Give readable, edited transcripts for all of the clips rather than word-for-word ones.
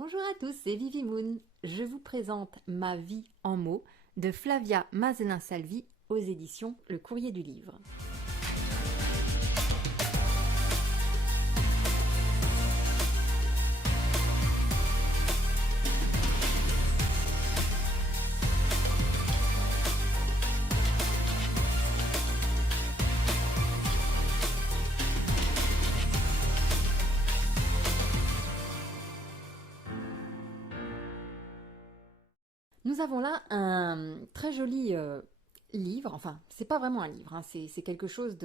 Bonjour à tous, c'est Vivi Moon. Je vous présente Ma vie en mots de Flavia Mazenin-Salvi aux éditions Le Courrier du Livre. Nous avons là un très joli livre, enfin c'est pas vraiment un livre, hein, c'est quelque chose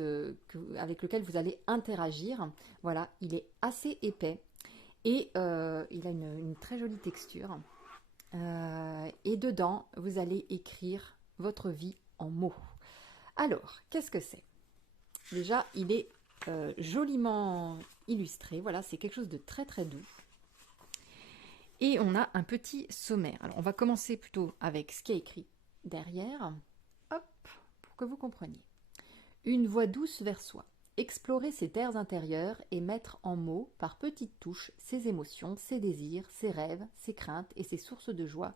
avec lequel vous allez interagir. Voilà, il est assez épais et il a une très jolie texture. Et dedans, vous allez écrire votre vie en mots. Alors, qu'est-ce que c'est? Déjà, il est joliment illustré, voilà, c'est quelque chose de très très doux. Et on a un petit sommaire. Alors, on va commencer plutôt avec ce qui est écrit derrière. Hop, pour que vous compreniez. Une voix douce vers soi. Explorer ses terres intérieures et mettre en mots, par petites touches, ses émotions, ses désirs, ses rêves, ses craintes et ses sources de joie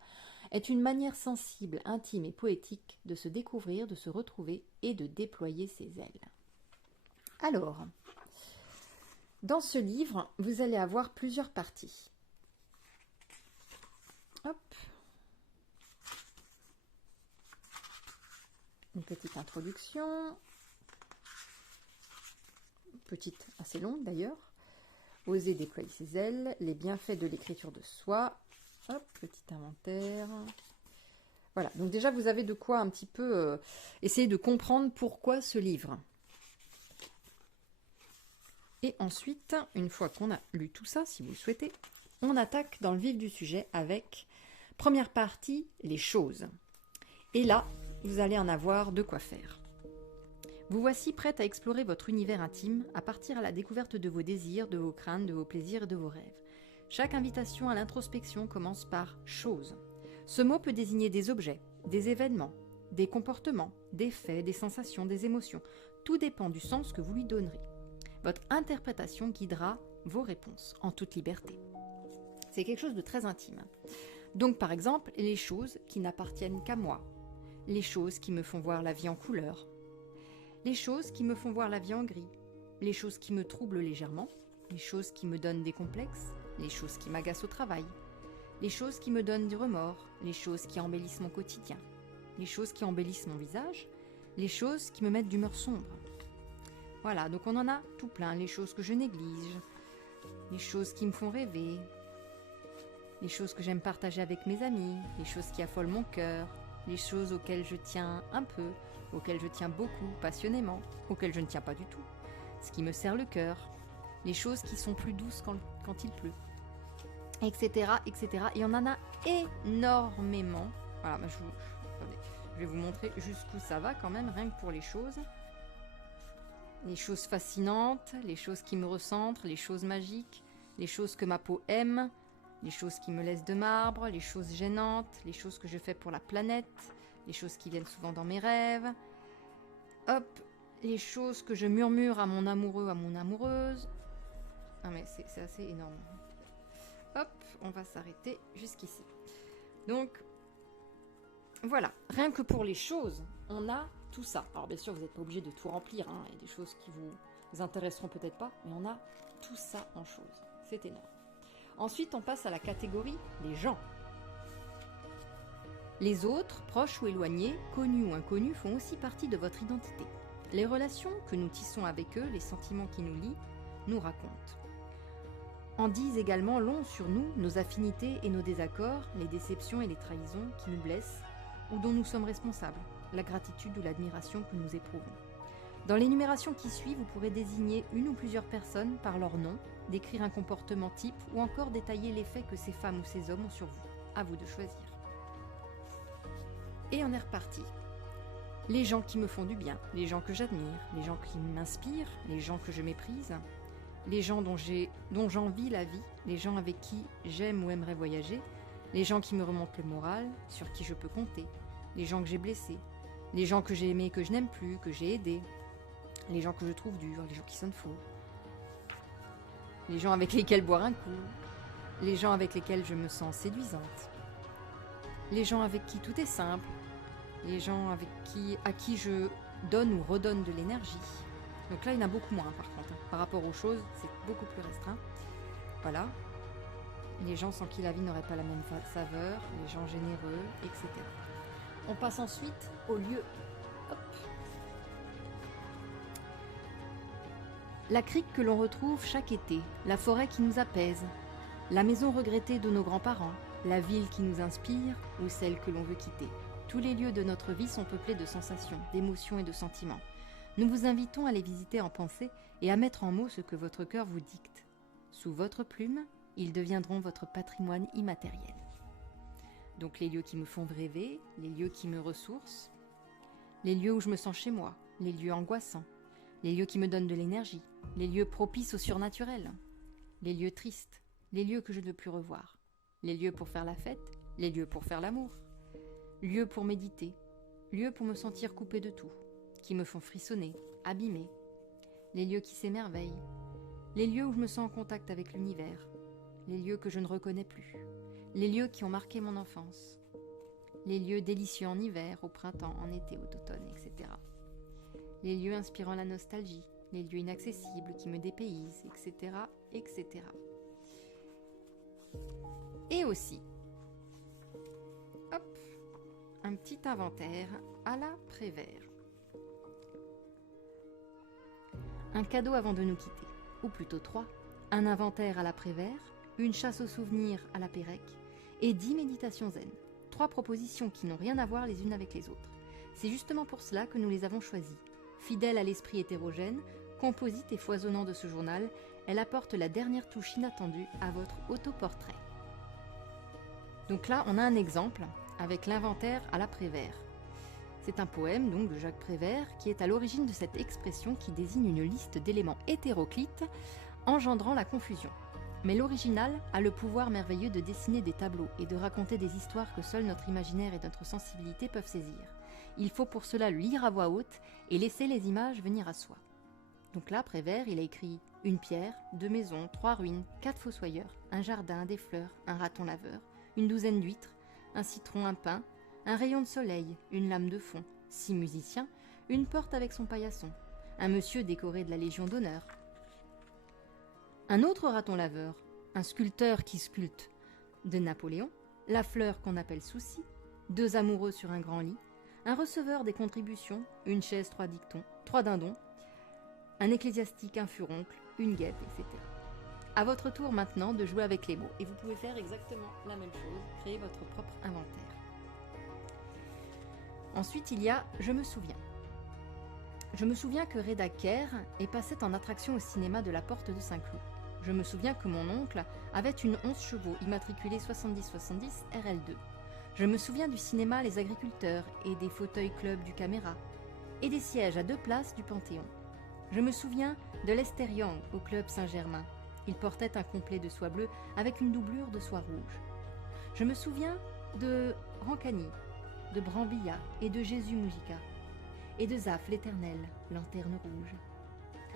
est une manière sensible, intime et poétique de se découvrir, de se retrouver et de déployer ses ailes. Alors, dans ce livre, vous allez avoir plusieurs parties. Hop. Une petite introduction, petite assez longue d'ailleurs. Oser déployer ses ailes, les bienfaits de l'écriture de soi. Hop, petit inventaire. Voilà, donc déjà vous avez de quoi un petit peu essayer de comprendre pourquoi ce livre. Et ensuite, une fois qu'on a lu tout ça, si vous le souhaitez, on attaque dans le vif du sujet avec première partie, les choses. Et là, vous allez en avoir de quoi faire. Vous voici prête à explorer votre univers intime, à partir à la découverte de vos désirs, de vos craintes, de vos plaisirs et de vos rêves. Chaque invitation à l'introspection commence par « chose ». Ce mot peut désigner des objets, des événements, des comportements, des faits, des sensations, des émotions. Tout dépend du sens que vous lui donnerez. Votre interprétation guidera vos réponses en toute liberté. C'est quelque chose de très intime. Donc par exemple, les choses qui n'appartiennent qu'à moi, les choses qui me font voir la vie en couleur, les choses qui me font voir la vie en gris, les choses qui me troublent légèrement, les choses qui me donnent des complexes, les choses qui m'agacent au travail, les choses qui me donnent du remords, les choses qui embellissent mon quotidien, les choses qui embellissent mon visage, les choses qui me mettent d'humeur sombre. Voilà, donc on en a tout plein, les choses que je néglige, les choses qui me font rêver, les choses que j'aime partager avec mes amis, les choses qui affolent mon cœur, les choses auxquelles je tiens un peu, auxquelles je tiens beaucoup, passionnément, auxquelles je ne tiens pas du tout, ce qui me serre le cœur, les choses qui sont plus douces quand il pleut, etc., etc. Et on en a énormément. Voilà, attendez, je vais vous montrer jusqu'où ça va quand même, rien que pour les choses. Les choses fascinantes, les choses qui me recentrent, les choses magiques, les choses que ma peau aime, les choses qui me laissent de marbre, les choses gênantes, les choses que je fais pour la planète, les choses qui viennent souvent dans mes rêves. Hop, les choses que je murmure à mon amoureux, à mon amoureuse. Ah mais c'est assez énorme. Hop, on va s'arrêter jusqu'ici. Donc, voilà, rien que pour les choses, on a tout ça. Alors bien sûr, vous n'êtes pas obligé de tout remplir, hein. Il y a des choses qui vous intéresseront peut-être pas, mais on a tout ça en choses. C'est énorme. Ensuite, on passe à la catégorie les gens. Les autres, proches ou éloignés, connus ou inconnus, font aussi partie de votre identité. Les relations que nous tissons avec eux, les sentiments qui nous lient, nous racontent. En disent également long sur nous, nos affinités et nos désaccords, les déceptions et les trahisons qui nous blessent ou dont nous sommes responsables, la gratitude ou l'admiration que nous éprouvons. Dans l'énumération qui suit, vous pourrez désigner une ou plusieurs personnes par leur nom, décrire un comportement type ou encore détailler l'effet que ces femmes ou ces hommes ont sur vous. À vous de choisir. Et on est reparti. Les gens qui me font du bien, les gens que j'admire, les gens qui m'inspirent, les gens que je méprise, les gens dont j'envie la vie, les gens avec qui j'aime ou aimerais voyager, les gens qui me remontent le moral, sur qui je peux compter, les gens que j'ai blessés, les gens que j'ai aimés et que je n'aime plus, que j'ai aidés, les gens que je trouve durs, les gens qui sonnent faux, les gens avec lesquels boire un coup, les gens avec lesquels je me sens séduisante, les gens avec qui tout est simple, les gens à qui je donne ou redonne de l'énergie. Donc là, il y en a beaucoup moins par contre. Par rapport aux choses, c'est beaucoup plus restreint. Voilà. Les gens sans qui la vie n'aurait pas la même saveur, les gens généreux, etc. On passe ensuite au lieu. Hop. La crique que l'on retrouve chaque été, la forêt qui nous apaise, la maison regrettée de nos grands-parents, la ville qui nous inspire ou celle que l'on veut quitter. Tous les lieux de notre vie sont peuplés de sensations, d'émotions et de sentiments. Nous vous invitons à les visiter en pensée et à mettre en mots ce que votre cœur vous dicte. Sous votre plume, ils deviendront votre patrimoine immatériel. Donc les lieux qui me font rêver, les lieux qui me ressourcent, les lieux où je me sens chez moi, les lieux angoissants, les lieux qui me donnent de l'énergie, les lieux propices au surnaturel, les lieux tristes, les lieux que je ne veux plus revoir, les lieux pour faire la fête, les lieux pour faire l'amour, lieux pour méditer, lieux pour me sentir coupé de tout, qui me font frissonner, abîmer, les lieux qui s'émerveillent, les lieux où je me sens en contact avec l'univers, les lieux que je ne reconnais plus, les lieux qui ont marqué mon enfance, les lieux délicieux en hiver, au printemps, en été, au automne, etc. Les lieux inspirant la nostalgie, les lieux inaccessibles qui me dépaysent, etc., etc. Et aussi, hop, un petit inventaire à la Prévert. Un cadeau avant de nous quitter, ou plutôt 3, un inventaire à la Prévert, une chasse aux souvenirs à la Pérec et 10 méditations zen. 3 propositions qui n'ont rien à voir les unes avec les autres. C'est justement pour cela que nous les avons choisies. Fidèle à l'esprit hétérogène, composite et foisonnant de ce journal, elle apporte la dernière touche inattendue à votre autoportrait. Donc là, on a un exemple avec l'inventaire à la Prévert. C'est un poème donc de Jacques Prévert qui est à l'origine de cette expression qui désigne une liste d'éléments hétéroclites engendrant la confusion. Mais l'original a le pouvoir merveilleux de dessiner des tableaux et de raconter des histoires que seul notre imaginaire et notre sensibilité peuvent saisir. Il faut pour cela le lire à voix haute et laisser les images venir à soi. Donc là, Prévert, il a écrit une pierre, 2 maisons, 3 ruines, 4 fossoyeurs, un jardin, des fleurs, un raton laveur, une douzaine d'huîtres, un citron, un pain, un rayon de soleil, une lame de fond, 6 musiciens, une porte avec son paillasson, un monsieur décoré de la Légion d'honneur. Un autre raton laveur, un sculpteur qui sculpte de Napoléon, la fleur qu'on appelle souci, 2 amoureux sur un grand lit, un receveur des contributions, une chaise, 3 dictons, 3 dindons, un ecclésiastique, un furoncle, une guêpe, etc. À votre tour maintenant de jouer avec les mots. Et vous pouvez faire exactement la même chose, créer votre propre inventaire. Ensuite, il y a « Je me souviens ». Je me souviens que Reda Kerr est passée en attraction au cinéma de la Porte de Saint-Cloud. Je me souviens que mon oncle avait une 11 chevaux immatriculée 7070 RL2. Je me souviens du cinéma Les Agriculteurs et des fauteuils club du Caméra et des sièges à 2 places du Panthéon. Je me souviens de Lester Young au club Saint-Germain. Il portait un complet de soie bleue avec une doublure de soie rouge. Je me souviens de Rancani, de Brambilla et de Jésus Mujica, et de Zaf l'Éternel, lanterne rouge.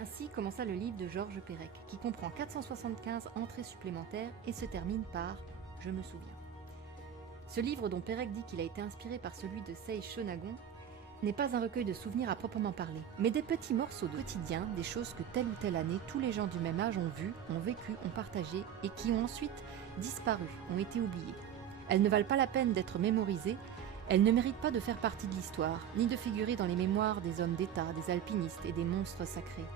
Ainsi commença le livre de Georges Perec, qui comprend 475 entrées supplémentaires et se termine par « Je me souviens ». Ce livre, dont Perec dit qu'il a été inspiré par celui de Sei Shonagon, n'est pas un recueil de souvenirs à proprement parler, mais des petits morceaux de quotidien, des choses que telle ou telle année, tous les gens du même âge ont vues, ont vécu, ont partagé et qui ont ensuite disparu, ont été oubliées. Elles ne valent pas la peine d'être mémorisées, elles ne méritent pas de faire partie de l'histoire, ni de figurer dans les mémoires des hommes d'État, des alpinistes et des monstres sacrés.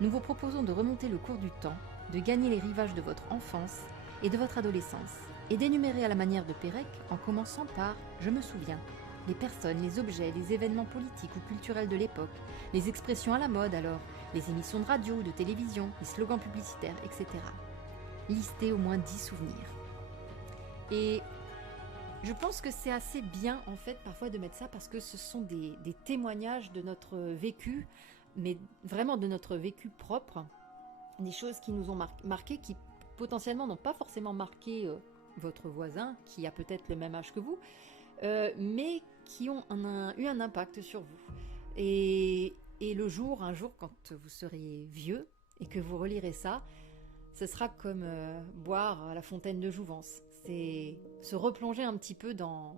Nous vous proposons de remonter le cours du temps, de gagner les rivages de votre enfance et de votre adolescence, et d'énumérer à la manière de Perec, en commençant par « Je me souviens », les personnes, les objets, les événements politiques ou culturels de l'époque, les expressions à la mode alors, les émissions de radio ou de télévision, les slogans publicitaires, etc. Listez au moins 10 souvenirs. Et je pense que c'est assez bien en fait parfois de mettre ça parce que ce sont des témoignages de notre vécu, mais vraiment de notre vécu propre, des choses qui nous ont marqué, qui potentiellement n'ont pas forcément marqué votre voisin, qui a peut-être le même âge que vous, mais qui ont eu un impact sur vous. Et un jour, quand vous serez vieux et que vous relirez ça, ce sera comme boire à la fontaine de Jouvence. C'est se replonger un petit peu dans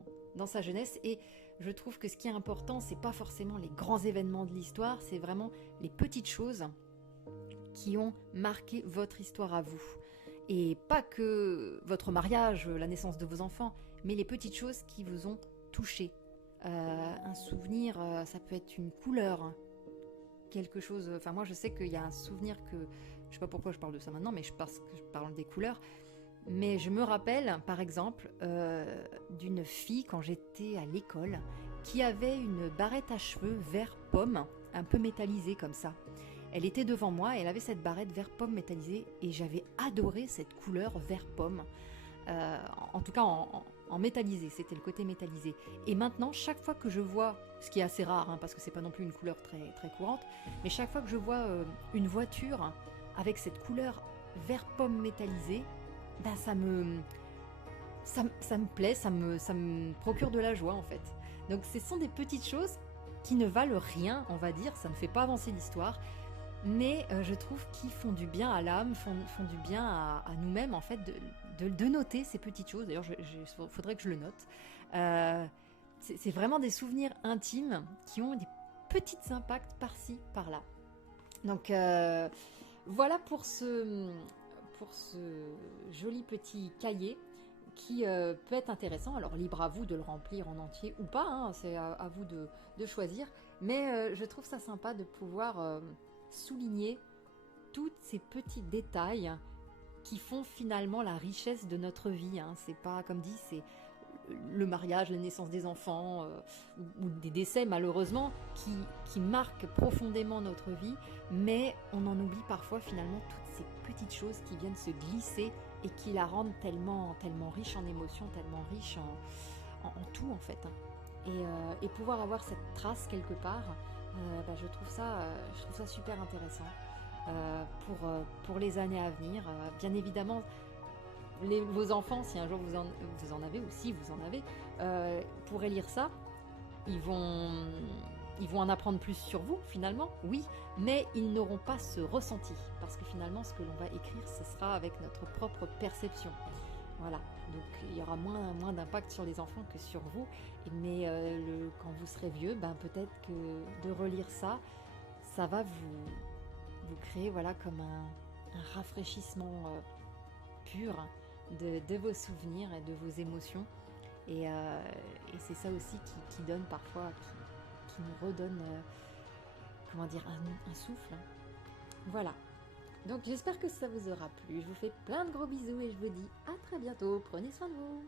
sa jeunesse. Et je trouve que ce qui est important, c'est pas forcément les grands événements de l'histoire, c'est vraiment les petites choses qui ont marqué votre histoire à vous. Et pas que votre mariage, la naissance de vos enfants, mais les petites choses qui vous ont touché. Un souvenir, ça peut être une couleur, quelque chose. Enfin, moi, je sais qu'il y a un souvenir que je sais pas pourquoi je parle de ça maintenant, mais parce que je parle des couleurs. Mais je me rappelle, par exemple, d'une fille quand j'étais à l'école qui avait une barrette à cheveux vert pomme, un peu métallisée comme ça. Elle était devant moi et elle avait cette barrette vert pomme métallisée et j'avais adoré cette couleur vert pomme. En tout cas en métallisé, c'était le côté métallisé. Et maintenant, chaque fois que je vois, ce qui est assez rare, hein, parce que c'est pas non plus une couleur très, très courante, mais chaque fois que je vois une voiture avec cette couleur vert pomme métallisé, ben ça me plaît, ça me procure de la joie en fait. Donc ce sont des petites choses qui ne valent rien, on va dire, ça ne fait pas avancer l'histoire, mais je trouve qu'ils font du bien à l'âme, font du bien à nous-mêmes en fait, de noter ces petites choses. D'ailleurs, il faudrait que je le note. C'est vraiment des souvenirs intimes qui ont des petits impacts par-ci, par-là. Donc voilà pour ce joli petit cahier qui peut être intéressant. Alors libre à vous de le remplir en entier ou pas, hein, c'est à vous de choisir. Mais je trouve ça sympa de pouvoir souligner tous ces petits détails qui font finalement la richesse de notre vie. Hein. C'est pas, comme dit, c'est le mariage, la naissance des enfants ou des décès malheureusement qui marquent profondément notre vie, mais on en oublie parfois finalement toutes ces petites choses qui viennent se glisser et qui la rendent tellement, tellement riche en émotions, tellement riche en tout en fait. Et pouvoir avoir cette trace quelque part, je trouve ça super intéressant pour les années à venir. Bien évidemment, vos enfants, si un jour vous en avez, ou si vous en avez, pourraient lire ça. Ils vont en apprendre plus sur vous, finalement, oui, mais ils n'auront pas ce ressenti, parce que finalement, ce que l'on va écrire, ce sera avec notre propre perception. Voilà, donc il y aura moins d'impact sur les enfants que sur vous, mais quand vous serez vieux, peut-être que de relire ça, ça va vous créer voilà, comme un rafraîchissement pur de vos souvenirs et de vos émotions. Et c'est ça aussi qui donne parfois, qui nous redonne, comment dire, un souffle. Voilà. Donc j'espère que ça vous aura plu. Je vous fais plein de gros bisous et je vous dis à très bientôt. Prenez soin de vous.